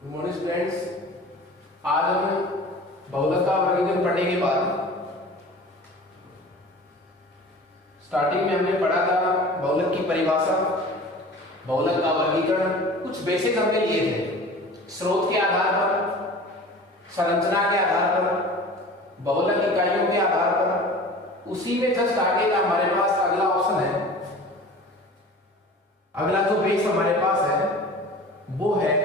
Good morning students. आज हम बहुलक का वर्गीकरण पढ़ने के बाद स्टार्टिंग में हमने पढ़ा था बहुलक की परिभाषा, बहुलक का वर्गीकरण, कुछ बेसिक हमने लिए थे। स्रोत के आधार पर, संरचना के आधार पर, बहुलक इकाइयों के आधार पर। उसी में जस्ट आगे का हमारे पास अगला ऑप्शन है, अगला जो बेस हमारे पास है वो है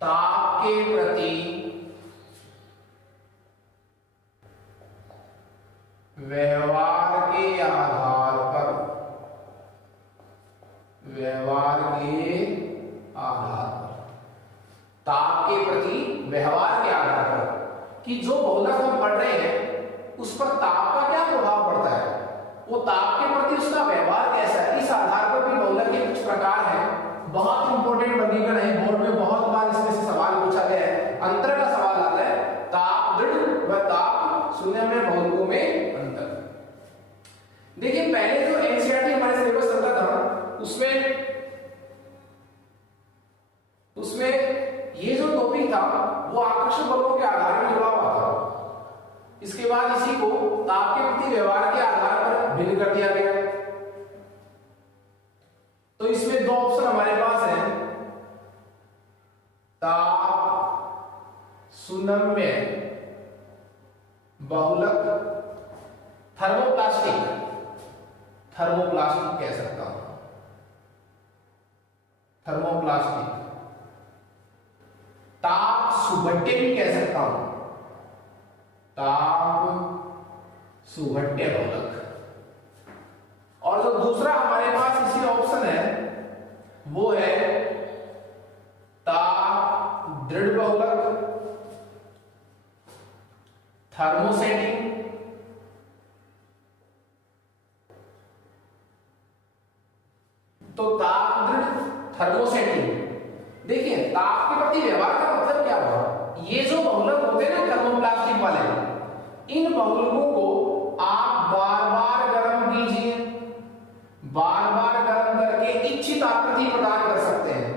ताप के प्रति व्यवहार के आधार पर, व्यवहार के आधार पर, ताप के प्रति व्यवहार के आधार पर कि जो बहुलक हम पढ़ रहे हैं उस पर ताप का क्या प्रभाव पड़ता है, वो ताप के प्रति उसका व्यवहार कैसा है। इस आधार पर भी बहुलक के कुछ प्रकार हैं। बहुत इंपॉर्टेंट वर्गीकरण है, बोर्ड में बहुत बार इसमें से सवाल पूछा गया है। अंतर का सवाल आता है, ताप दृढ़ व ताप शून्य में बहुलकों में अंतर। देखिए पहले जो एनसीईआरटी हमारे सिलेबस चलता था उसमें ये जो टॉपिक था वो आकर्षक बलों के आधार पर जुड़ा हुआ था। इसके बाद इसी को ताप के प्रति व्यवहार के आधार पर भिन्न कर दिया गया। तो इसमें दो ऑप्शन हमारे पास हैं, ताप सुनम्य बहुलक, थर्मोप्लास्टिक, थर्मोप्लास्टिक कह सकता हूं, थर्मोप्लास्टिक, ताप सुभट्टे भी कह सकता हूं, ताप सुभट्टे बहुलक। और जो दूसरा हमारे पास इसी ऑप्शन है वो है ताप दृढ़ बहुलक, थर्मोसेटिंग, तो ताप दृढ़ थर्मोसेटिंग। देखिए ताप के प्रति व्यवहार का मतलब क्या हुआ, ये जो बहुलक होते हैं ना थर्मोप्लास्टिक वाले, इन बहुलकों को आप बार बार गर्म कीजिए, बार बार गर्म करके इच्छित आकृति प्रदान कर सकते हैं।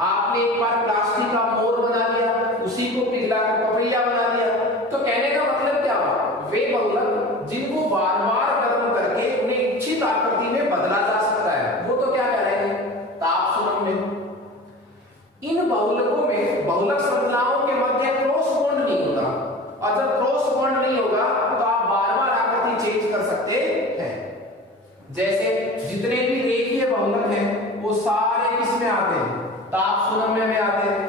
आपने एक बार प्लास्टिक का मोर बना लिया, उसी को पिघलाकर पपैया बना लिया, तो कहने का मतलब क्या हुआ, वे बहुलक जिनको बार बार गर्म करके उन्हें इच्छित आकृति में बदला जा सकता है, वो तो क्या करेंगे, ताप सुनम्य। इन बहुलकों में बहुलक श्रृंखलाओं के मध्य क्रॉस बॉन्ड नहीं होता, और जब क्रॉस बॉन्ड नहीं होगा तो आप बार बार आकृति चेंज कर सकते हैं। जैसे जितने भी रेखीय बहुलक हैं वो सारे किस में आते हैं, ताप सुनम्य में आते हैं।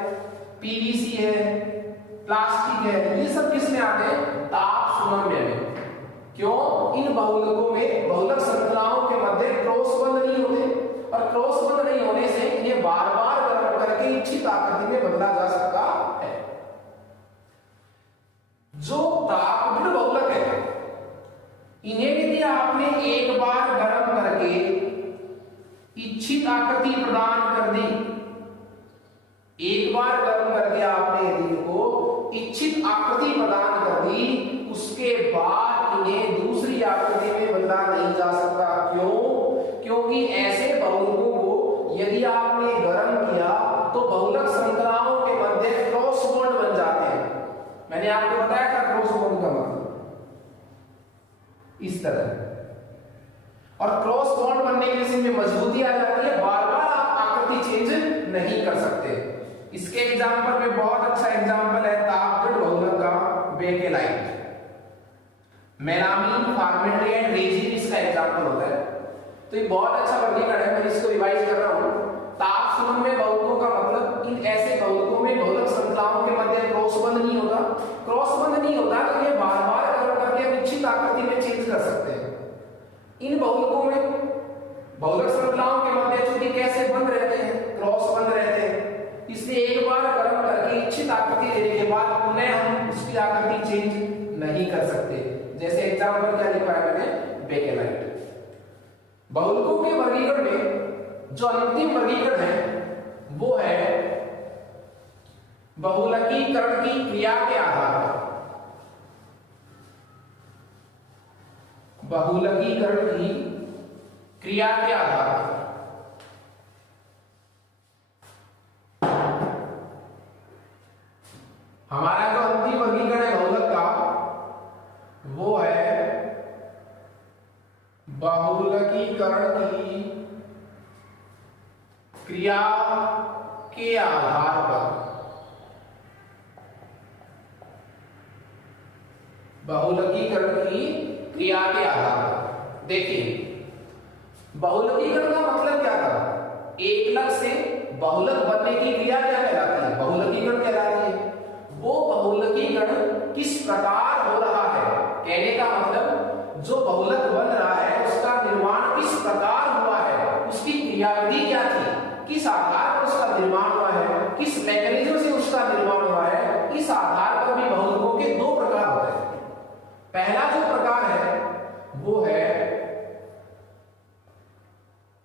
पीवीसी है, प्लास्टिक है, ये सब किस में आते हैं, ताप सुनम्य में। क्यों, इन बहुलकों में बहुलक श्रृंखलाओं के मध्य क्रॉस बंध नहीं होते, और क्रॉस बंध नहीं होने से इन्हें बार बार गर्म करके इच्छित आकृति में बदला जा सकता है। जो ताप दृढ़ बहुलक है, इन्हें यदि आपने एक बार गर्म करके इच्छित आकृति प्रदान कर दी, एक बार गर्म करके आपने यदि इनको इच्छित आकृति प्रदान कर दी, उसके बाद इन्हें दूसरी आकृति में बदला नहीं जा सकता। क्यों, क्योंकि ऐसे बहुलकों को यदि आपने गर्म किया तो बहुलक श्रृंखलाओं के मध्य क्रॉस बॉन्ड बन जाते हैं। मैंने आपको बताया था क्रॉस बॉन्ड का मतलब इस तरह, और क्रॉस बॉन्ड बनने की वजह से मजबूती आ जाती है, बार बार आप आकृति चेंज नहीं कर सकते। इसके एग्जांपल में बहुत अच्छा एग्जांपल है ताप दृढ़ बहुलक का बेकेलाइट, मेलामीन, फार्मेल्डिहाइड, रेजिन इसका एग्जांपल होता है। तो ये बहुत अच्छा वर्गीकरण है, मैं इसको रिवाइज कर रहा हूं। ताप सुनम्य बहुलकों का मतलब इन ऐसे बहुलकों में बहुलक श्रृंखलाओं के मध्य क्रॉस बंध नहीं होता, क्रॉस बंध नहीं होता तो ये बार बार गर्म करके निश्चित आकृति में चेंज कर सकते हैं। इन बहुलकों में बहुलक श्रृंखलाओं के मध्य चूंकि कैसे बंद रहते हैं, क्रॉस बंद रहते हैं, इसलिए एक बार गर्म करके इच्छित आकृति लेने के बाद पुनः हम इसकी आकृति चेंज नहीं कर सकते। जैसे एग्जांपल क्या लिखा है मैंने, बेकेलाइट। बहुलकों के वर्गीकरण में जो अंतिम वर्गीकरण है वो है बहुलकीकरण की क्रिया के आधार पर, बहुलकीकरण की क्रिया के आधार पर। हमारा जो अंतिम वर्गीकरण है बहुलक का वो है बहुलकीकरण की क्रिया के आधार पर। बहुलकीकरण की क्रिया के आधार पर देखिए बहुलकीकरण का मतलब क्या था, एकलक से बहुलक बनने की क्रिया क्या कहलाती है, बहुलकीकरण कहलाती है। वो बहुलकीकरण किस प्रकार हो रहा है, कहने का मतलब जो बहुलक बन रहा है उसका निर्माण किस प्रकार हुआ है, उसकी क्रियाविधि क्या थी, किस आधार पर उसका निर्माण हुआ है, किस मैकेनिज्म से उसका निर्माण हुआ है, इस आधार पर भी बहुलकों के दो प्रकार होते हैं। पहला जो प्रकार है वो है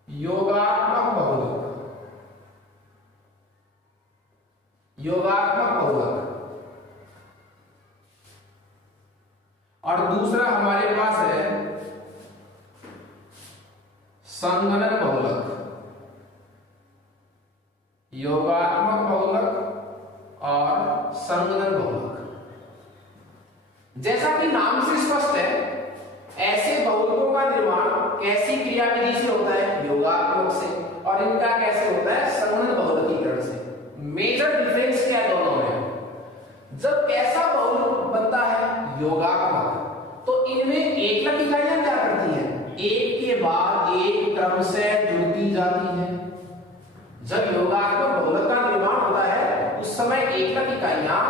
योगात्मक बहुलक, योगात्मक बहुलक। और दूसरा हमारे पास है संगणन बहुलक, योगात्मक बहुलक और संगणन बहुलक। जैसा कि नाम से स्पष्ट है, ऐसे बहुलकों का निर्माण कैसी क्रियाविधि से होता है, योगात्मक से, और इनका कैसे होता है, संगणन बहुलकीकरण से। मेजर डिफरेंस क्या है दोनों में, जब कैसा बहुलक बनता है, योगात्मक, तो इनमें एकलक इकाइयां क्या करती हैं, एक के बाद एक क्रम से जुड़ती जाती है। जब योगात्मक बहुलक का निर्माण होता है उस समय एकलक इकाइयां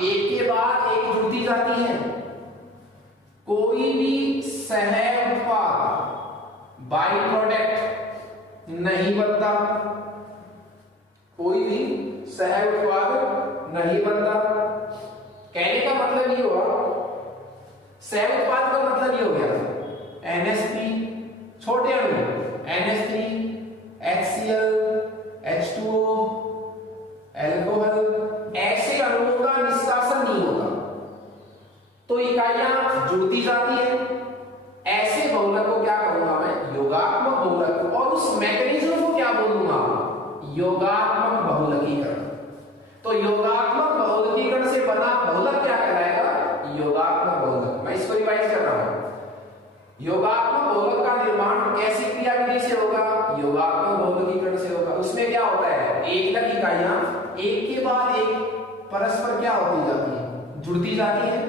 एक के बाद एक जुड़ती जाती हैं। कोई भी सह उत्पाद बाई प्रोडक्ट नहीं बनता, कोई भी सह उत्पाद नहीं बनता। कहने का मतलब ये हुआ, सह उत्पाद का मतलब ये हो गया NH3 छोटे अणु NH3 HCl H2O अल्कोहल, ऐसे अणुओं का निष्कासन नहीं होता तो इकाइयां जुड़ती जाती है। ऐसे बहुलक को क्या कहूंगा मैं, योगात्मक बहुलक, और उस मैकेनिज्म को क्या बोलूंगा, योगात्मक बहुलकीकरण। तो योगात्मक बहुलकीकरण से बना बहुलक क्या कहलाएगा, योगात्मक बहुलक। मैं इसको रिवाइज कर रहा हूं। योगात्मक बहुलक का निर्माण कैसी क्रियाविधि से होगा, योगात्मक बहुलकीकरण से होगा। उसमें क्या होता है, एकलक इकाइयां एक के बाद एक परस्पर क्या होती जाती है, जुड़ती जाती है।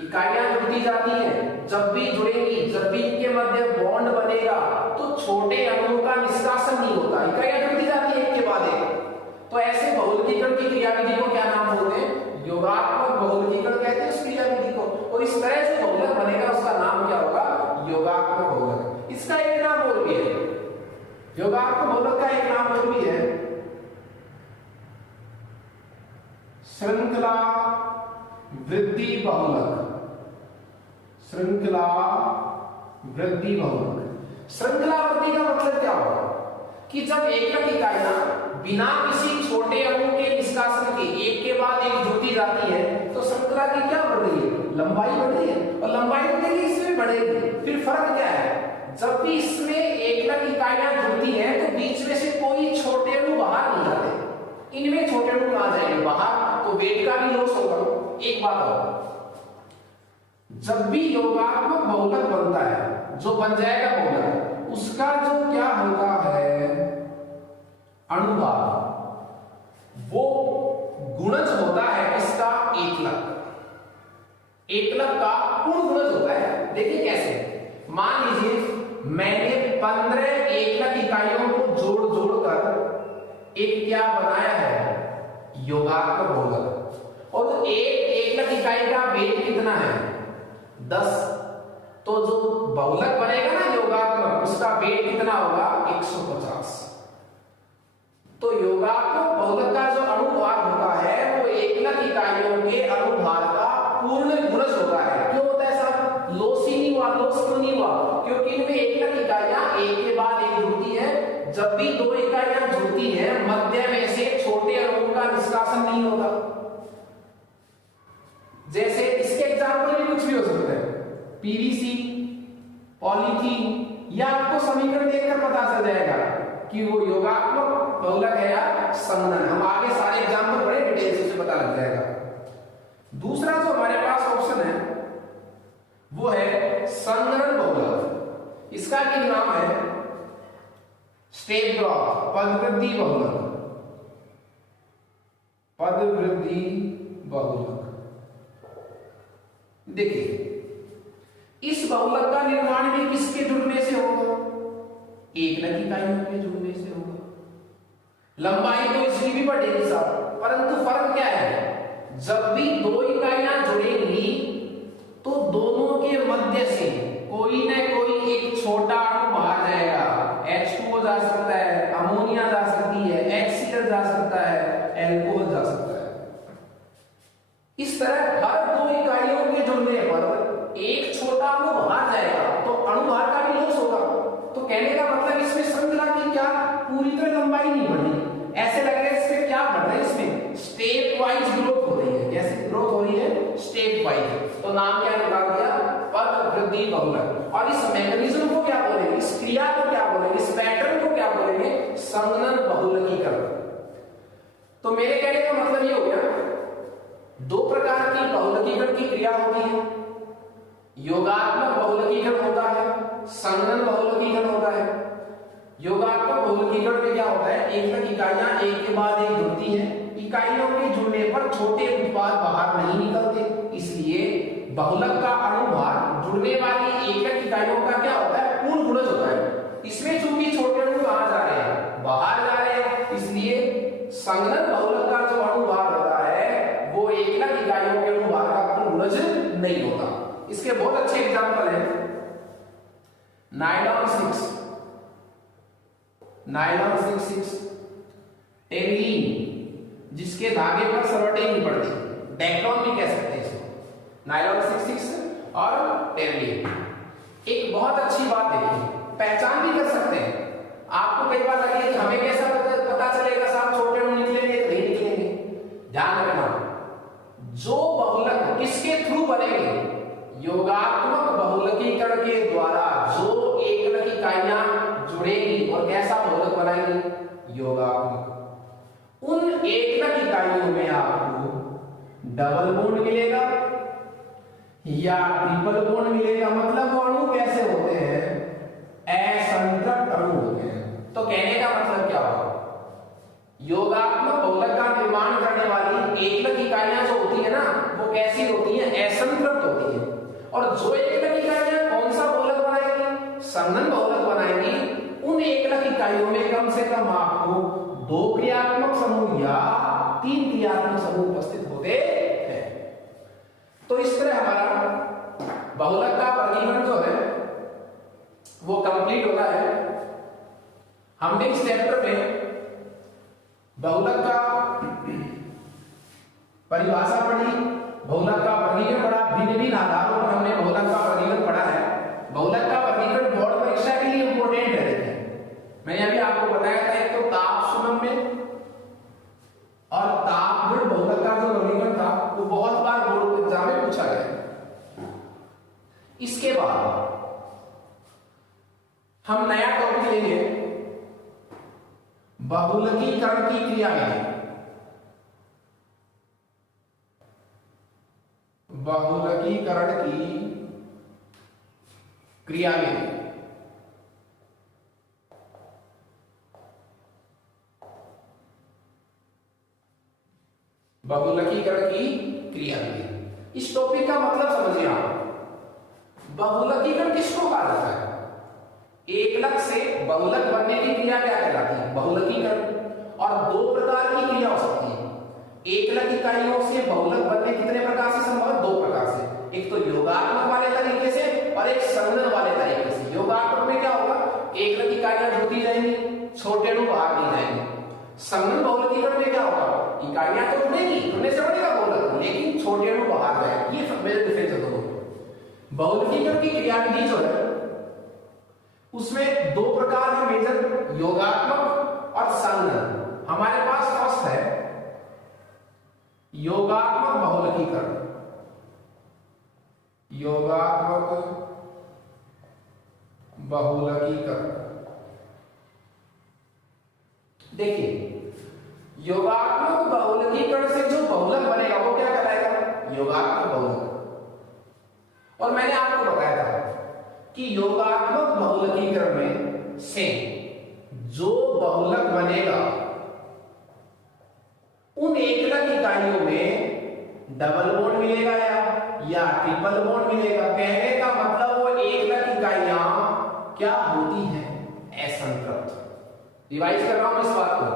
इकाइयां जुड़ती जाती हैं, जब भी जुड़ेंगी, जब भी इनके मध्य बॉन्ड बनेगा तो छोटे अणुओं का निष्कासन नहीं होता, इकाइयां जुड़ती जाती है एक के बाद एक। तो ऐसे बहुलकीकरण की क्रियाविधि को क्या नाम बोलते हैं, योगात्मक बहुलकीकरण कहते हैं उस क्रियाविधि को। और इस तरह जो बहुलक बनेगा उसका नाम क्या होगा, योगात्मक बहुलक। इसका एक नाम और भी है, योगात्मक बहुलक का एक नाम और भी है श्रृंखला वृद्धि बहुलक, श्रृंखला वृद्धि बहुलक। श्रृंखला वृद्धि का मतलब क्या होगा कि जब एकलक इकाइयां बिना किसी छोटे अणु के निष्कासन के एक के बाद एक जुड़ती जाती है तो श्रृंखला की क्या बढ़ रही है, लंबाई बढ़ रही है, और लंबाई बढ़ेगी इसमें बढ़ेगी। फिर फर्क क्या है, जब भी इसमें एकलक इकाइयां जुड़ती हैं तो बीच में से कोई छोटे अणु बाहर नहीं जाते, इनमें छोटे अणु कहां जाएंगे बाहर, तो वेट का भी लॉस होगा। एक बात और, जब भी योगात्मक बहुलक बनता है, जो बन जाएगा बहुलक, उसका जो क्या होता है अनुभाग, वो गुणज होता है इसका एकलक, एकलक का पूर्ण गुणज होता है। देखिए कैसे, मान लीजिए मैंने 15 एकलक इकाइयों को जोड़ जोड़कर एक क्या बनाया है, योगात्मक बहुलक, और एक एकलक इकाई का वेट कितना है 10, तो जो बहुलक बनेगा ना योगात्मक, उसका वेट कितना होगा 150। तो योगात्मक बहुलक का जो अनुभाग होता है वो एकलक इकाइयों के अनुभाग का पूर्ण गुणज होता है। क्यों होता है साहब, लॉस ही नहीं हुआ, लॉस क्यों नहीं हुआ, क्योंकि इनमें एकलक इकाइयां एक के बाद एक जुड़ती है। जब भी दो इकाइयां जुड़ती हैं मध्य में से छोटे अणुओं का निष्कासन नहीं होता। जैसे इसके एग्जाम्पल भी कुछ भी हो सकते हैं, पीवीसी, पॉलीथीन, या आपको समीकरण देखकर पता चल जाएगा कि वो योगात्मक बहुलक है या संगणन। हम आगे सारे एग्जाम्पल बड़े डिटेल से पता लग जाएगा। दूसरा जो हमारे पास ऑप्शन है वो है संगरण बहुलक। इसका भी नाम है स्टेप ग्राफ, पदवृद्धि बहुलक। पदवृद्धि बहुलक। देखिए इस बहुलक का निर्माण भी किसके जुड़ने से होगा? एकलक इकाइयों के जुड़ने से होगा। लंबाई तो इसकी भी बढ़ेगी साहब, परंतु फर्क क्या है? जब भी दो इकाइयां जुड़ेंगी तो दोनों के मध्य से कोई न कोई एक छोटा अणु बाहर जाएगा। H2O जा सकता है, अमोनिया जा सकती है, HCl जा सकता है, एल्कोहल जा सकता है। इस तरह हर दो इकाइयों के जुड़ने पर एक छोटा अणु बाहर जाएगा तो अणु भार का भी लॉस होगा। तो कहने का मतलब इसमें श्रृंखला की क्या पूरी तरह लंबाई नहीं बढ़ी, ऐसे लग रहा है इसमें क्या बढ़ रहा है, इसमें स्टेप वाइज ग्रोथ हो रही है। कैसे ग्रोथ हो रही है? Step wise. तो नाम क्या निकाल दिया? पदवृद्धि बहुलक। और इस मैकेनिज्म को क्या बोलेंगे? इस क्रिया को क्या बोलेंगे? इस पैटर्न को क्या बोलेंगे? संगणन बहुलकीकरण। तो मेरे कहने का मतलब ये हो गया, दो प्रकार की बहुलकीकरण की क्रिया होती है। योगात्मक बहुलकीकरण होता है, संगणन बहुलकीकरण होता है। योगात्मक बहुलकीकरण में क्या होता है? एकलक इकाइयां एक के बाद एक जुड़ती हैं। इकाइयों के जुड़ने पर छोटे उत्पाद बाहर नहीं निकलते, इसलिए बहुलक का अणु भार जुड़ने वाली एकलक इकाइयों का क्या होता है? पूर्ण गुणज होता है। इसमें चूंकि छोटे अणु कहां जा रहे हैं? बाहर जा रहे हैं, इसलिए संगणन बहुलक का जो अणु भार होता है वो एकलक इकाइयों के अणु भार का पूर्ण गुणज नहीं होता। इसके बहुत अच्छे एग्जांपल हैं नायलॉन 6, टेरिलीन जिसके धागे पर सलवटें नहीं पड़ती, डेक्लॉन भी कह सकते हैं इसको। नायलॉन 6 और टेरिलीन। एक बहुत अच्छी बात है, पहचान भी कर सकते हैं। आपको कई बार लगे कि हमें कैसा पता चलेगा साहब छोटे अणु निकलेंगे नहीं निकलेंगे? ध्यान रखना, जो बहुलक किसके थ्रू बनेंगे? योगात्मक बहुलकीकरण के द्वारा जो एकलक इकाइयां जुड़ेंगी और कैसा बहुलक बनाएंगी? योगात्मक। उन एकलक इकाइयों में आपको डबल बॉन्ड मिलेगा या ट्रिपल बॉन्ड मिलेगा। मतलब वो अणु कैसे होते हैं? असंतृप्त अणु होते हैं। तो कहने का मतलब क्या होगा? योगात्मक बहुलक का निर्माण करने वाली एकलक इकाइयां जो होती है ना, वो कैसी होती हैं? असंतृप्त होती है। और जो एकलक इकाइयां कौन सा बहुलक बनाएंगी? संगणन बहुलक बनाएंगी। उन एकलक इकाइयों में कम से कम आपको 2 क्रियात्मक समूह या 3 क्रियात्मक समूह उपस्थित होते हैं। तो इस तरह हमारा बहुलक का वर्गीकरण जो है वो कंप्लीट होता है। हमने इस चैप्टर में बहुलक का परिभाषा पढ़ी, बहुलक का वर्गीकरण पढ़ा, भिन्न-भिन्न आधारों पर हमने बहुलक का वर्गीकरण पढ़ा है। बहुलक का वर्गीकरण बोर्ड परीक्षा के लिए इंपॉर्टेंट है। मैंने अभी आपको बताया था, एक तो ताप सुगम्य और ताप बहुलक का जो वर्गीकरण था वो बहुत बार बोर्ड एग्जाम में पूछा गया। इसके बाद हम नया टॉपिक लेंगे बहुलकीकरण की क्रिया में। बहुलकीकरण की क्रिया में बहुलकीकरण की क्रिया में इस टॉपिक का मतलब समझिए आप। बहुलकीकरण किसको कहा जाता है? एकलक से बहुलक बनने की क्रिया क्या कहलाती है? बहुलकीकरण। और 2 प्रकार की क्रिया हो सकती है। एकलक इकाइयों से बहुलक बनने कितने प्रकार से संभव है? 2 प्रकार से। एक तो योगात्मक वाले तरीके से और एक संगणन वाले तरीके से। योगात्मक में क्या होगा? एकलक इकाइयां जुड़ती जाएंगी, छोटे अणु बाहर नहीं जाएंगे। संगणन बहुलकीकरण में क्या होगा? इकाइयां तो जुड़ेंगी, जुड़ने से बनेगा बहुलक, लेकिन छोटे अणु बाहर जाएंगे। ये मेरे डिफरेंस है दोनों। बहुलकीकरण की क्रियाविधि जो है उसमें 2 प्रकार है मेजर, योगात्मक और संगणन। हमारे पास फर्स्ट है योगात्मक बहुलकीकरण। योगात्मक बहुलकीकरण। देखिए, योगात्मक बहुलकीकरण से जो बहुलक बनेगा वो क्या कहलाएगा? योगात्मक बहुलक। और मैंने आपको बताया था कि योगात्मक बहुलकीकरण में से जो बहुलक बनेगा उन एकलक इकाइयों में डबल बॉन्ड मिलेगा या ट्रिपल बॉन्ड मिलेगा। कहने का मतलब वो एकलक इकाइयां क्या होती हैं? असंतृप्त। रिवाइज कर रहा हूं इस बात को।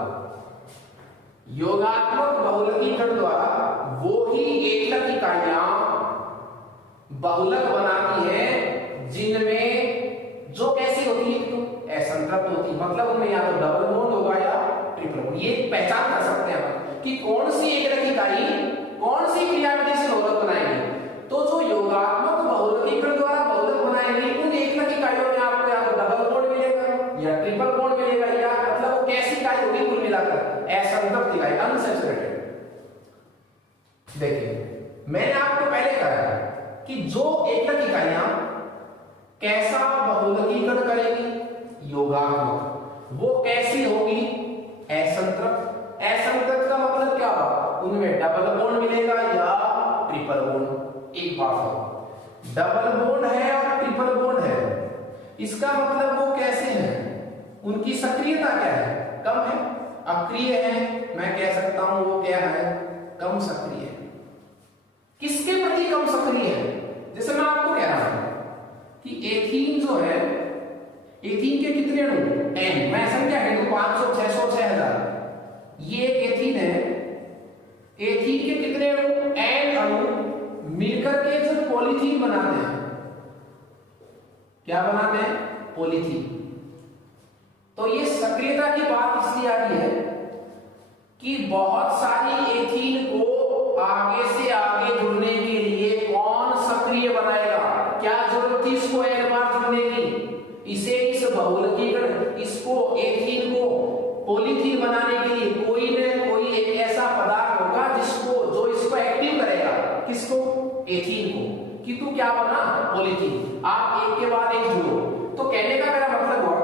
योगात्मक बहुलकीकरण द्वारा वो ही एकलक इकाइयां बहुलक बनाती है जिनमें जो कैसी होती है? तो असंतृप्त होती है। मतलब उनमें या तो डबल बॉन्ड होगा या ट्रिपल बॉन्ड। ये पहचान कर सकते हैं हम कि कौन सी एकलक इकाई कौन सी क्रियाविधि से बहुलक बनाएगी। तो जो योगात्मक बहुलकीकरण द्वारा बहुलक बनाएगी उन एकलक इकाइयों में आपको या तो डबल बॉन्ड मिलेगा या ट्रिपल बॉन्ड मिलेगा, या मतलब वो कैसी इकाई होगी? कुल मिलाकर असंतृप्त इकाई, अनसैचुरेटेड। देखिए मैंने आपको पहले कहा कि जो एकलक इकाइयां कैसा बहुलकीकरण करेगी? योगात्मक। वो कैसी होगी? असंतृप्त। असंतृप्त का मतलब क्या होगा? उनमें डबल बॉन्ड मिलेगा या ट्रिपल बॉन्ड। एक बात, डबल बॉन्ड है और ट्रिपल बॉन्ड है, इसका मतलब वो कैसे हैं? उनकी सक्रियता क्या है? कम है, अक्रिय है। मैं कह सकता हूं वो क्या है? कम सक्रिय है। किसके प्रति कम सक्रिय है? जैसे मैं आपको कह रहा हूं कि एथीन जो है, एथीन के कितने अणु? n। मैं संख्या कह दूं 500, 600, 6000। ये एक एथीन है। एथीन के कितने अणु? n अणु मिलकर के जो पॉलीथीन बनाते हैं। क्या बनाते हैं? पॉलीथीन। तो ये सक्रियता की बात इसलिए आ रही है कि बहुत सारी एथीन को आगे से आगे जुड़ने के लिए कौन सक्रिय बनाएगा? क्या जरूरत थी इसको एक बार जुड़ने की? इसे इस बहुलकीकरण, इसको एथीन को पॉलीथीन बनाने के लिए कोई न कोई एक ऐसा पदार्थ होगा जिसको जो इसको एक्टिव करेगा। किसको? एथीन को। कि तू क्या बना? पॉलीथीन। आप एक के बाद एक जुड़ो। तो कहने का मेरा मतलब हुआ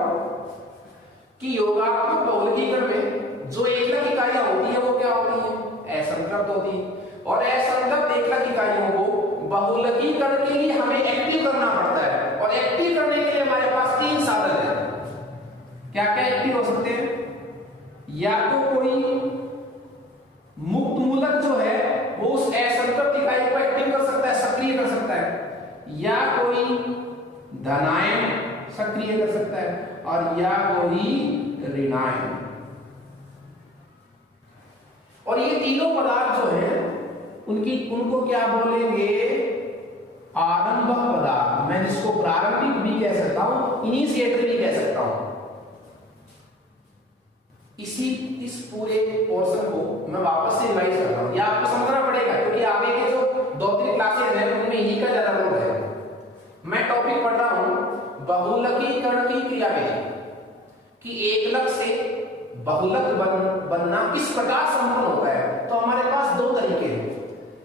कि योगात्मक बहुलकीकरण में जो एकलक इकाइयां होती है वो क्या होती है? असंतृप्त होती है। और असंतृप्त एकलक इकाइयों को बहुलकीकरण के लिए हमें एक्टिव करना पड़ता है। और एक्टिव करने के लिए हमारे पास 3 साधन है। क्या क्या एक्टिव हो सकते हैं? या तो कोई मुक्त मूलक जो है वो उस असंतृप्त इकाई को एक्टिव कर सकता है, सक्रिय कर सकता है, या कोई धनायन सक्रिय कर सकता है, और या कोई ऋणायन। और ये तीनों पदार्थ जो है उनको क्या बोलेंगे? आरंभक पदार्थ। मैं जिसको प्रारंभिक भी कह सकता हूं, इनिशिएटर भी कह सकता हूं। इस पूरे पोर्शन को मैं वापस से रिवाइज कर रहा हूं। ये आपको समझना पड़ेगा क्योंकि आगे के जो 2-3 क्लासेस हैं उनमें यही का ज्यादा रोल है। मैं टॉपिक पढ़ रहा हूं बहुलकीकरण की क्रियाविधि कि एकलक से बहुलक बनना किस प्रकार संपन्न होता है। तो हमारे पास 2 तरीके हैं।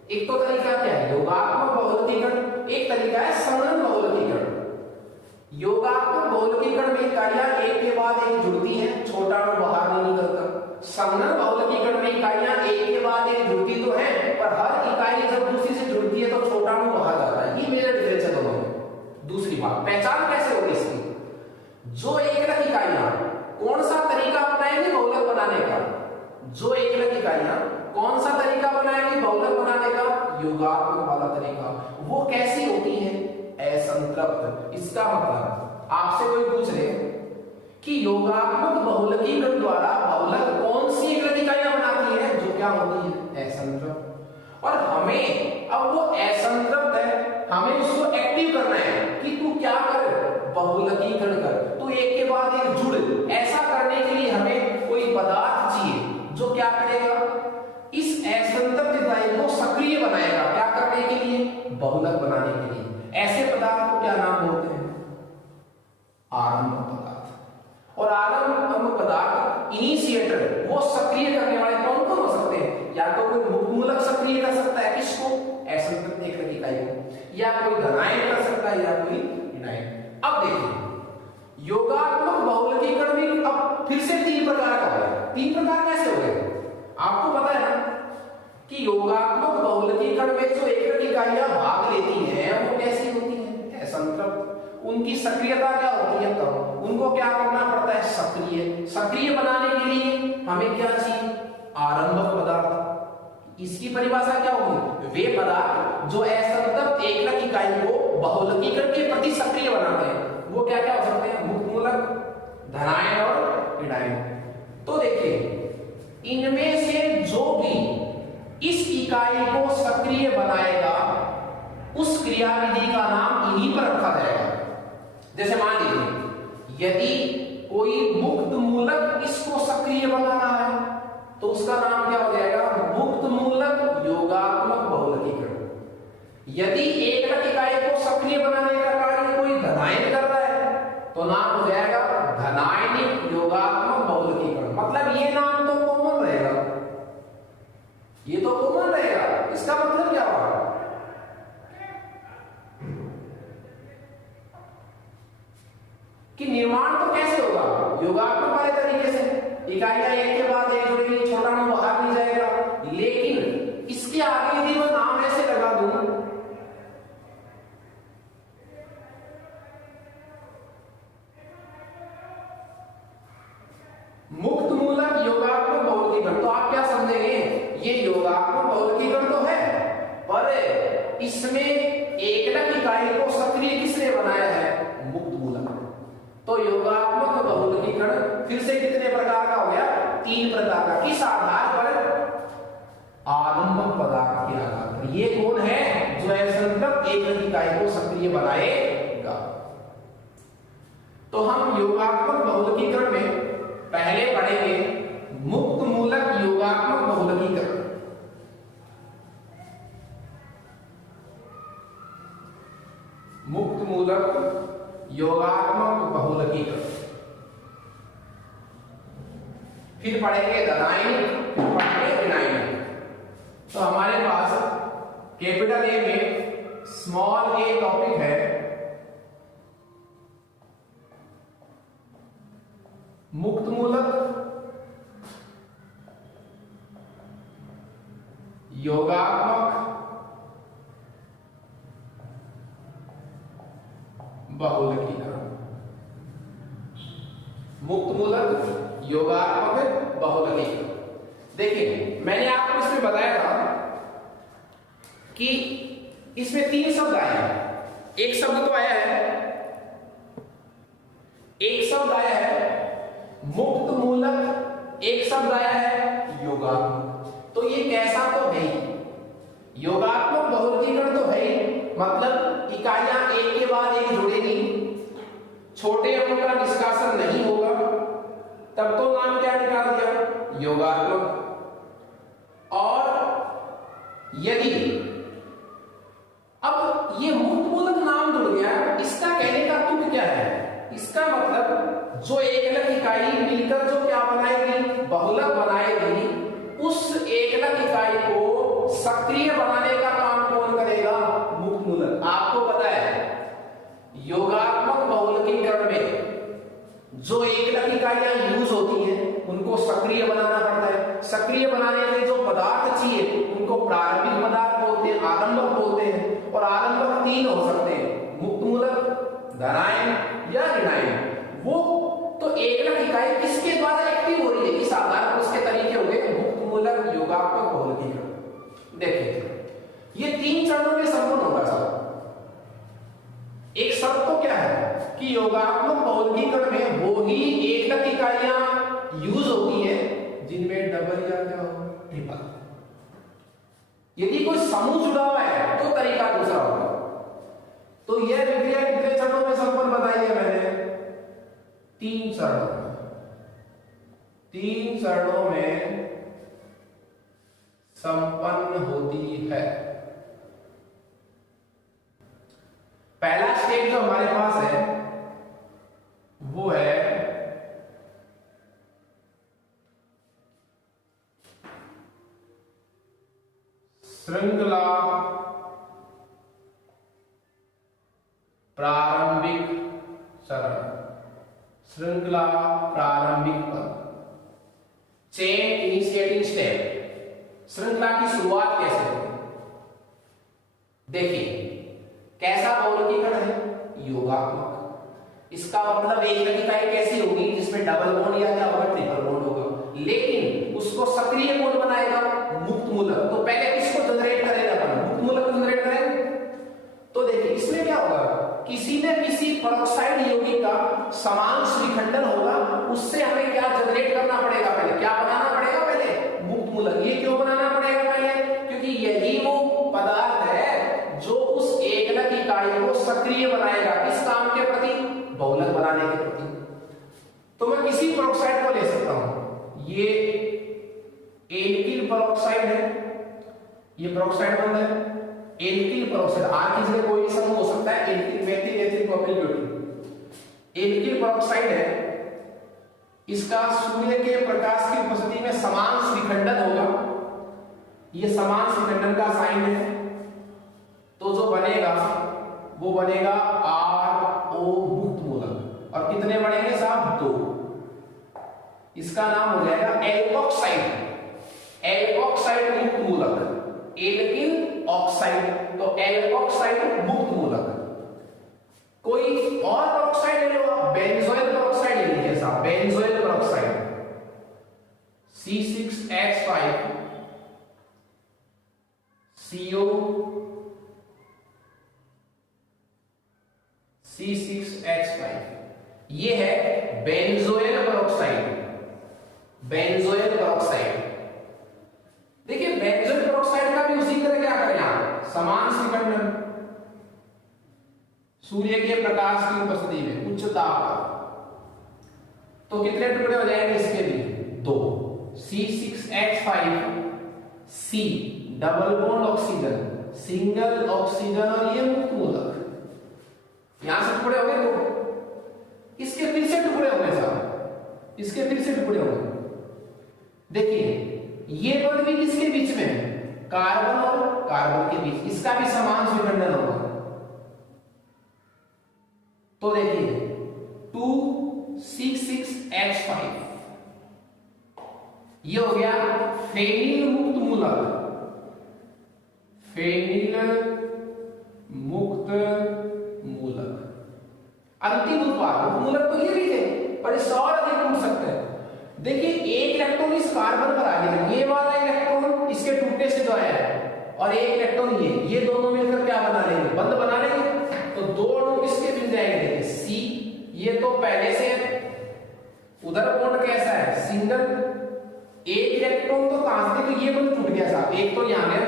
एक तो तरीका क्या है? योगात्मक बहुलकीकरण। एक तरीका है संगणन बहुलकीकरण। योगात्मक बहुलकीकरण में इकाइयां एक के बाद एक जुड़ती हैं, छोटा अणु बाहर नहीं निकलता। संगणन बहुलकीकरण में इकाइयां एक के बाद एक जुड़ती तो हैं, पर हर इकाई जब दूसरी से जुड़ती है तो छोटा अणु बाहर जाता है। ये मेजर डिफरेंस है दोनों में। दूसरी बात, पहचान कैसे होगी इसकी? जो एकलक इकाइयां कौन सा तरीका अपनाएंगी बहुलक बनाने का? जो एकलक इकाइयां कौन सा तरीका बनाएंगी बहुलक बनाने का? योगात्मक वाला तरीका। वो कैसी होती है? असंतृप्त। इसका मतलब आपसे कोई पूछ रहे कि योगात्मक बहुलकीकरण द्वारा बहुलक कौन सी एकलक इकाइयां बनाती है? जो क्या होती है? असंतृप्त। और हमें अब वो असंतृप्त है, हमें उसको एक्टिव करना है कि तू क्या कर? बहुलकीकरण कर। तू एक के बाद एक जुड़। ऐसा करने के लिए हमें कोई पदार्थ चाहिए जो क्या करेगा? इस असंतृप्त इकाई को सक्रिय बनाएगा। क्या करने के लिए? बहुलक बनाने के लिए। ऐसे पदार्थ को क्या नाम बोलते हैं? आरंभक पदार्थ। और आरंभक पदार्थ इनिशिएटर, वो सक्रिय करने वाले कौन कौन हो सकते हैं? या तो कोई मुक्त मूलक सक्रिय कर सकता है, किसको? असंतृप्त एकलक इकाई को, या कोई धनायन कर सकता है, या कोई ऋणायन। अब देखिए योगात्मक बहुलकीकरण में अब फिर से 3 प्रकार का है। 3 प्रकार कैसे हो गए? आपको पता है ना कि योगात्मक बहुलकीकरण में जो एक इकाइयां भाग लेती हैं वो कैसी होती हैं? असंतृप्त। उनकी सक्रियता क्या होती है? कम। उनको क्या करना पड़ता है? सक्रिय। सक्रिय बनाने के लिए हमें क्या चाहिए? आरंभक पदार्थ। इसकी परिभाषा क्या होगी? वे पदार्थ जो असंतृप्त एकलक इकाई को बहुलकीकरण के प्रति सक्रिय बनाते हैं वो क्या क्या हो सकते हैं? मुक्त मूलक, धनायन और ऋणायन। तो देखिए इनमें से जो भी इस इकाई को सक्रिय बनाएगा उस क्रियाविधि का नाम इन्हीं पर रखा जाएगा। जैसे मान लीजिए यदि कोई मुक्त मूलक इसको सक्रिय बना रहा है तो उसका नाम क्या हो जाएगा? मुक्त मूलक योगात्मक बहुलकीकरण। यदि एकलक इकाई को सक्रिय बनाने का कार्य कोई धनायन कर रहा है तो नाम हो जाएगा धनायनिक योगात्मक बहुलकीकरण। मतलब ये नाम तो कॉमन रहेगा, ये तो कॉमन रहेगा। इसका मतलब क्या हुआ? कि निर्माण तो कैसे होगा? योगात्मक वाले तरीके से, इकाइयां एक के बाद एक जुड़ेंगी, छोटा अणु बाहर नहीं जाएगा। लेकिन इसके आगे यदि मैं नाम ऐसे लगा दूं मुक्त मूलक योगात्मक बहुलकीकरण, तो आप क्या समझेंगे? ये योगात्मक बहुलकीकरण तो है पर इसमें एकलक इकाई को सक्रिय किसने बनाया है? मुक्त मूलक। तो योगात्मक बहुलकीकरण फिर से कितने प्रकार का हो गया? 3 प्रकार का। किस आधार पर? आरंभक पदार्थ के आधार पर। ये कौन है जो असंतृप्त एकलक इकाई को सक्रिय बनाएगा? तो हम योगात्मक बहुलकीकरण में पहले पढ़ेंगे मुक्त मूलक योगात्मक बहुलकीकरण। मुक्त मूलक योगात्मक बहुलकीकरण, फिर पढ़ेंगे धनायनिक, फिर पढ़ेंगे ऋणायनिक। तो हमारे पास कैपिटल ए में स्मॉल ए टॉपिक है मुक्त मूलक योगात्मक बहुलकीकरण। मुक्त मूलक योगात्मक बहुलकीकरण। देखिए मैंने आपको इसमें बताया था कि इसमें 3 शब्द आए हैं। एक शब्द तो आया है, एक शब्द आया है मुक्त मूलक, एक शब्द आया है योगात्मक। तो ये कैसा तो है ही, योगात्मक बहुलकीकरण तो है ही, मतलब इकाइयां एक के बाद एक जुड़ेगी, छोटे अणु का निष्कासन नहीं होगा, तब तो नाम क्या निकाल दिया? योगात्मक। और यदि अब ये मुक्त मूलक नाम जुड़ गया, इसका कहने का तुक क्या है? इसका मतलब जो एकलक इकाई मिलकर जो क्या बनाएगी? बहुलक बनाएगी। उस एकलक इकाई को सक्रिय बनाने का काम कौन करेगा? मुक्त मूलक। आपको पता है योगात्मक बहुलकीकरण में जो एकलक इकाइयां यूज होती हैं उनको सक्रिय बनाना पड़ता है। सक्रिय बनाने के लिए जो पदार्थ चाहिए उनको प्रारंभिक पदार्थ बोलते हैं, आरंभक बोलते हैं। और आरंभक 3 हो सकते हैं, मुक्त मूलक, धनायन या ऋणायन। वो तो एकलक इकाई किसके द्वारा एक्टिव हो रही है, इस आधार पर उसके तरीके हो गए मुक्त मूलक योगात्मक बहुलकीकरण। देखिए ये 3 चरणों में संपूर्ण होगा सब। एक शर्त तो क्या है कि योगात्मक बहुलकीकरण में वो ही एकलक इकाइयां यूज होती हैं जिनमें डबल या क्या हो, ट्रिपल। यदि कोई समूह जुड़ा हुआ है तो तरीका दूसरा होगा। तो यह विक्रिया कितने चरणों में संपन्न बताई है मैंने? 3 चरणों में। 3 चरणों में संपन्न होती है। पहला स्टेज जो हमारे पास है वो है श्रृंखला प्रारंभिक चरण, श्रृंखला प्रारंभिक पद, चेन इनिशिएटिंग स्टेप। श्रृंखला की शुरुआत कैसे होगी? देखिए कैसा बहुलकीकरण है, योगात्मक। इसका मतलब एक इकाई कैसी होगी जिसमें डबल बॉन्ड या क्या होगा, ट्रिपल बॉन्ड होगा, लेकिन उसको सक्रिय कौन बनाएगा, मुक्त मूलक। तो पहले किसको जनरेट करेगा अपन, मुक्त मूलक को जनरेट करेंगे। तो देखिए इसमें क्या होगा, किसी न किसी परऑक्साइड यौगिक का समान विखंडन होगा, उससे हमें क्या जनरेट करना पड़ेगा, पहले क्या बनाना पड़ेगा, पहले मुक्त मूलक। ये क्यों बनाना पड़ेगा पहले, क्योंकि यही वो पदार्थ है जो उस एकलक इकाई को सक्रिय बनाएगा, किस काम के प्रति, बहुलक बनाने के प्रति। तो मैं किसी परऑक्साइड को ले सकता हूं, ये एल्किल परऑक्साइड है, ये परऑक्साइड बंद है, एल्किल परऑक्साइड, आर की जगह कोई भी समूह हो सकता है, alkyl, methyl, ethyl, propyl, butyl. Alkyl peroxide है, इसका सूर्य के प्रकाश की उपस्थिति में समान विखंडन होगा, ये समान विखंडन का साइन है, तो जो बनेगा वो बनेगा RO मुक्त मूलक। और कितने बनेंगे साहब, 2। इसका नाम हो जाएगा एल्कोक्साइड, एल्कोक्साइड मुक्त मूलक, एल्किल ऑक्साइड, तो एल्कोक्साइड मुक्त मूलक। कोई और परऑक्साइड ले लो आप, बेंजोइल परऑक्साइड ले लीजिए साहब, benzoyl peroxide C6H5 CO C6H5, ये है बेंजोइल परऑक्साइड, बेंजोइल परऑक्साइड। देखिए बेंजोइल परऑक्साइड का भी उसी तरह क्या करें आप, समान विखंडन, सूर्य के प्रकाश की उपस्थिति में उच्च ताप पर, तो कितने टुकड़े हो जाएंगे इसके भी, 2। C6H5 C double bond oxygen, single oxygen, और ये मुक्त मूलक। यहां से टुकड़े हो गए, तो इसके फिर से टुकड़े हो गए साहब, इसके फिर से टुकड़े हो गए। देखिए ये बंध भी किसके बीच में है, कार्बन और कार्बन के बीच, इसका भी समान विखंडन होगा। तो देखिए 2C6H5 ये हो गया फेनिल मुक्त मूलक, फेनिल मुक्त मूलक। अंतिम उत्पाद मुक्त मूलक तो ये भी थे, पर इससे और अधिक टूट सकते हैं। देखिए एक इलेक्ट्रॉन इस कार्बन पर आ गया, ये वाला इलेक्ट्रॉन इसके टूटने से जो आया है, और एक इलेक्ट्रॉन ये दोनों मिलकर क्या बना लेंगे, बंध बना लेंगे। तो 2 अणु किसके मिल जाएंगे, देखिए C, ये तो पहले से उधर बॉन्ड कैसा है, सिंगल, एक इलेक्ट्रॉन तो कहां से, तो ये बंध टूट गया साहब, एक तो यहां गया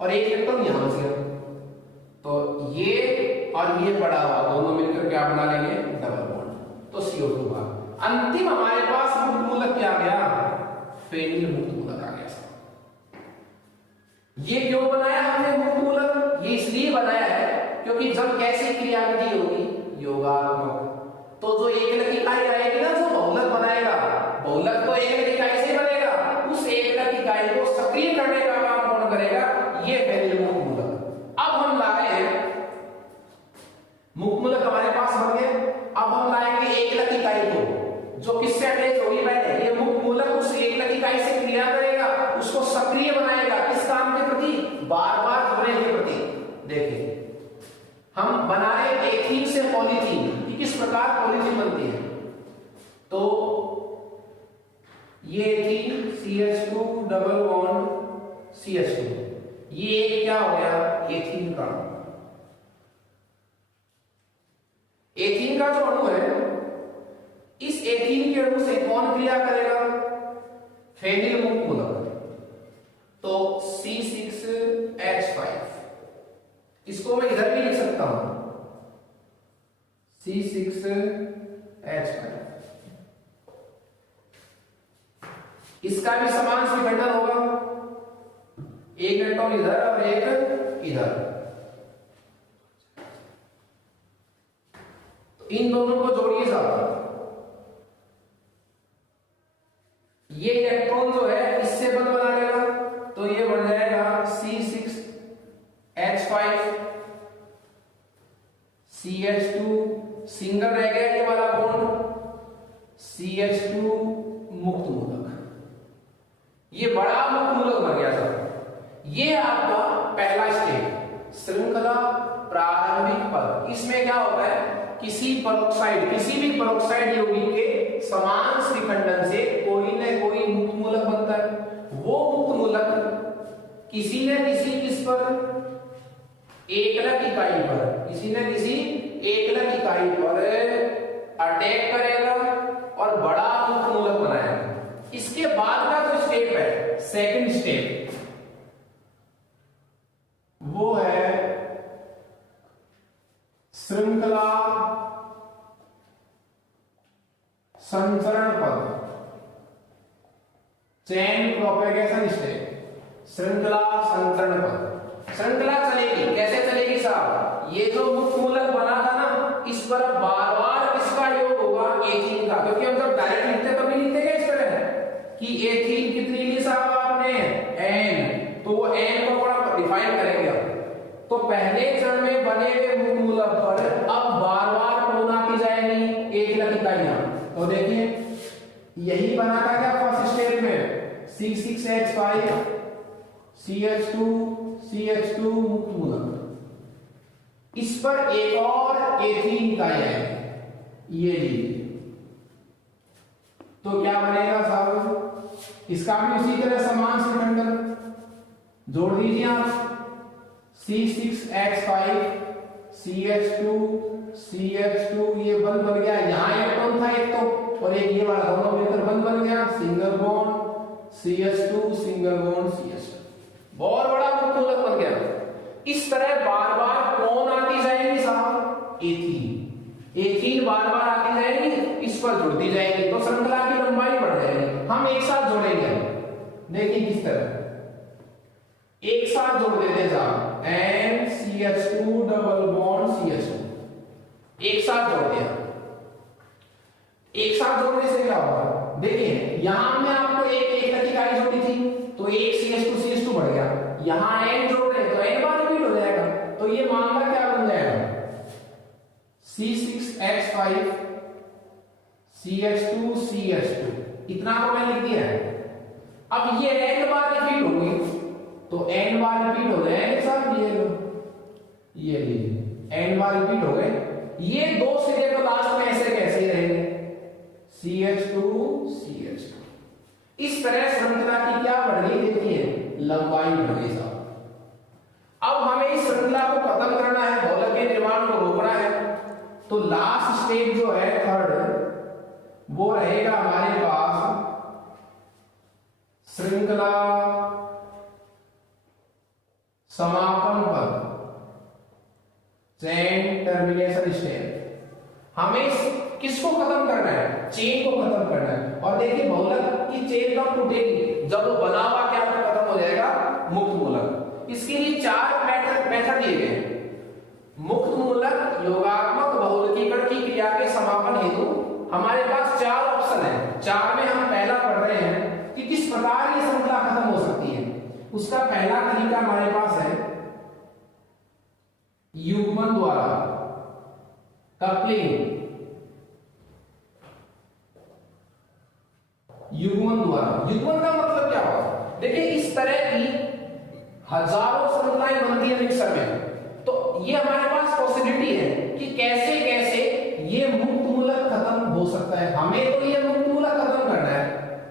और एक इलेक्ट्रॉन यहां से, तो ये और ये पड़ा हुआ दोनों मिलकर क्या बना लेंगे, डबल बॉन्ड, तो CO2 हुआ। अंतिम हमारे पास मुक्त मूलक क्या आ गया, फेनिल मुक्त मूलक आ गया। ये क्यों बनाया हमने मुक्त मूलक, ये इसलिए बनाया है क्योंकि जब कैसी क्रियाविधि होगी, योगात्मक, तो जो एकलक इकाई आएगी ना, जो बहुलक बनाएगा, बहुलक तो एकलक इकाई से बनेगा, उस एकलक इकाई को सक्रिय करने का काम कौन करेगा, ये फेनिल मुक्त मूलक। अब हम लाए हैं मुक्त मूलक, हमारे पास बन गए, अब हम लाएंगे एकलक इकाई को, जो किससे अटैच होगी, पहले ये मुक्त मूलक उस एकलक इकाई से क्रिया करेगा, उसको सक्रिय बनाएगा, किस काम के प्रति, बार बार जुड़ने के प्रति। देखिए हम बना रहे एथीन से पॉलीथीन, कि किस प्रकार पॉलीथीन बनती है, तो ये ethene CH2 double bond CH2, ये एक क्या हो गया, एथीन का, एथीन का जो अणु है, इस एथीन के अणु से कौन क्रिया करेगा, फेनिल मुक्त मूलक, तो C6H5, इसको मैं इधर भी लिख सकता हूं, C6H5, इसका भी समान विखंडन होगा, एक इलेक्ट्रॉन इधर और एक इधर, तो इन दोनों को जोड़िए साहब, ये इलेक्ट्रॉन जो है इससे बंध बना लेगा, तो ये बन जाएगा C6H5 CH2, सिंगल रह गया ये वाला बॉन्ड, CH2 मुक्त मूलक, ये बड़ा मुक्त मूलक बन गया सर। ये आपका पहला स्टेप, श्रृंखला प्रारंभिक पद। इसमें क्या होता है, किसी भी परोक्साइड यौगिक के समान विखंडन से कोई न कोई मुक्त मूलक बनता है। वो मुक्त मूलक किसी न किसी किस पर, एकलक इकाई पर, किसी न किसी एकलक इकाई पर अटैक करेगा और बड़ा मुक्त मूलक बनाएगा। इसके बाद का जो स्टेप है, सेकंड स्टेप, वो है श्रृंखला संचरण पद, चेन प्रोपेगेशन स्टेप, श्रृंखला संचरण पद। श्रृंखला चलेगी, कैसे चलेगी साहब, ये जो मुक्त मूलक बना था ना, इस पर बार बार किसका योग होगा, एथीन का। क्योंकि हम जब डायरेक्ट लिखते तो भी लिखते इस तरह कि एथीन कितनी ली साहब आपने, एन, तो वो एन को थोड़ा डिफाइन करेंगे हम। तो पहले चरण में बने हुए मुक्त मूलक पर अब बार बार कौन आती जाएगी, एकलक इकाइयां। तो देखिए यही बना था क्या फर्स्ट स्टेप में, C6H5 CH2 CH2 मुक्त मूलक। इस पर एक और एथीन इकाई है, ये लीजिए। तो क्या बनेगा साहब, इसका भी उसी तरह समान विखंडन जोड़ दीजिए आप, C6H5 CH2 CH2, ये बंद बन गया, यहां इलेक्ट्रॉन था एक तो, और एक ये वाला दोनों मिलकर बंद बन गया, single bond CH2 single bond CH2, बहुत बड़ा मुक्त मूलक बन गया। इस तरह बार बार कौन आती जाएगी साहब, एथीन। एथीन बार बार आती जाएगी, इस पर जुड़ती जाएगी, तो श्रृंखला की लंबाई बढ़ जाएगी। हम एक साथ जोड़ेंगे, देखिए किस तरह एक साथ जोड़ देते साहब, NCH2 डबल बॉन्ड CH2, एक साथ जोड़ दिया। एक साथ जोड़ने से क्या होगा, देखिए यहां में आपको एक एकलक इकाई जोड़ी थी, तो एक CH2 बढ़ गया, यहां N जोड़ रहे तो N बार रिपीट हो जाएगा। तो ये मामला क्या बन जाएगा, C6H5 CH2 CH2, इतना को मैंने लिख दिया है। अब ये N बार रिपीट होगी, तो N बार रिपीट हो गए साहब, ये लीजिए N बार रिपीट हो गए। ये दो सिरे तो लास्ट में ऐसे कैसे ही रहेंगे, CH2 CH2। इस तरह श्रृंखला की क्या बढ़ गई, देखिए लंबाई बढ़ गई साहब। अब हमें इस श्रृंखला को खत्म करना है, बहुलक के निर्माण को रोकना है। तो लास्ट स्टेज जो है थर्ड, वो रहेगा हमारे पास श्रृंखला समापन पद, चेन टर्मिनेशन स्टेप। हमें किसको खत्म करना है, चेन को खत्म करना है। और देखिए बहुलक की चेन कब टूटेगी, जब वो बना हुआ क्या खत्म हो जाएगा, मुक्त मूलक। इसके लिए चार मेथड दिए गए। मुक्त मूलक योगात्मक बहुलकीकरण की क्रिया के समापन हेतु हमारे पास चार ऑप्शन है। चार में हम पहला पढ़ रहे हैं कि किस प्रकार ये श्रृंखला खत्म हो सकती है। उसका पहला तरीका हमारे पास है युग्मन द्वारा, कपलिंग, युग्मन द्वारा। युग्मन का मतलब क्या होगा, देखिए इस तरह की हजारों श्रृंखलाएं बनती है मिक्सर में, तो ये हमारे पास पॉसिबिलिटी है कि कैसे कैसे ये मुक्त मूलक खत्म हो सकता है। हमें तो ये मुक्त मूलक खत्म करना है।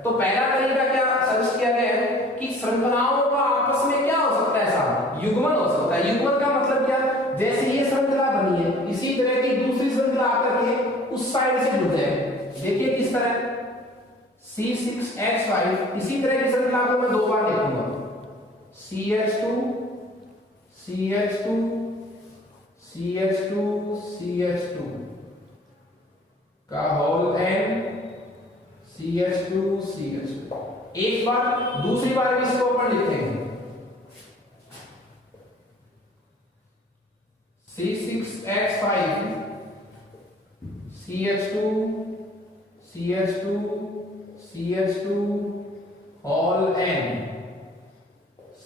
तो पहला तरीका क्या सजेस्ट किया गया है कि श्रृंखलाओं का आपस में क्या हो सकता है साहब, युग्मन हो सकता है। युग्मन का मतलब क्या, जैसे ये श्रृंखला बनी है, इसी तरह की दूसरी श्रृंखला आकर के उस साइड से जुड़ जाए। देखिए किस तरह C6H5, इसी तरह की श्रृंखला को मैं दो बार लिखूंगा, CH2 CH2 CH2 CH2 का होल N CH2 CH2। एक बार, दूसरी बार भी इसको अपन लिखेंगे C6H5 CH2 CH2 CH2 whole N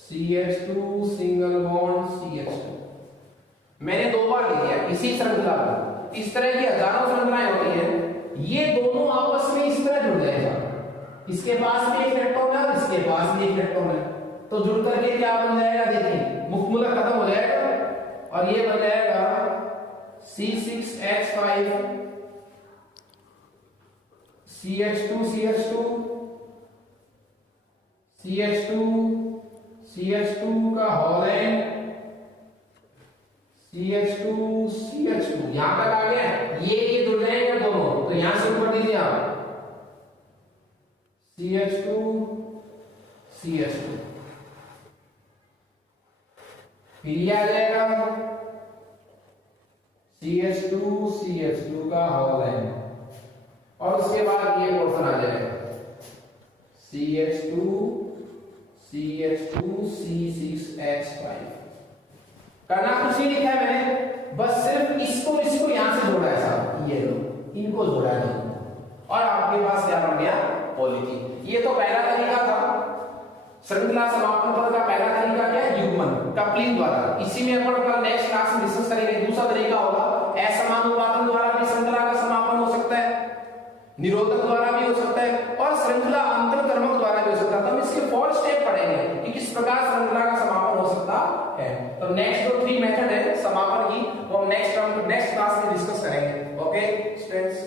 CH2 single bond CH2। मैंने दो बार लिख दिया इसी श्रृंखला को। इस तरह की हजारों श्रृंखलाएं होती हैं, ये दोनों आपस में इस तरह जुड़ जाएगा। इसके पास भी एक इलेक्ट्रॉन है और इसके पास भी एक इलेक्ट्रॉन है, तो जुड़ करके क्या बन जाएगा, देखिए मुक्त मूलक खत्म हो जाएगा। और ये बन जाएगा C6H5 CH2 CH2 CH2 CH2 का होल एंड CH2 CH2 यहां तक आ गया। ये जुड़ जाएंगे दोनों, तो यहां से ऊपर दीजिए आप CH2 CH2, फिर ये आ जाएगा CH2 CH2 का होल एंड, और उसके बाद ये पोर्शन आ जाएगा CH2 CH2 C6H5। करना कुछ नहीं लिखा है मैंने, बस सिर्फ इसको यहां से जोड़ा है साहब, ये लो इनको जोड़ा है और आपके पास क्या बन गया पॉलीथीन। ये तो पहला तरीका था श्रृंखला समापन पद का। पहला तरीका क्या है? युग्मन कपलिंग द्वारा। इसी में अपन कल नेक्स्ट क्लास में डिस्कस करेंगे। दूसरा तरीका होगा असमानुपातन द्वारा भी श्रृंखला का समापन हो सकता है, निरोधक द्वारा भी हो सकता है और श्रृंखला अंतरकर्मक द्वारा भी हो सकता है। तो हम इसके 4 स्टेप पढ़ेंगे कि किस प्रकार श्रृंखला का समापन हो सकता है। तो नेक्स्ट जो 3 मेथड है समापन की वो हम नेक्स्ट क्लास में डिस्कस करेंगे। Okay students.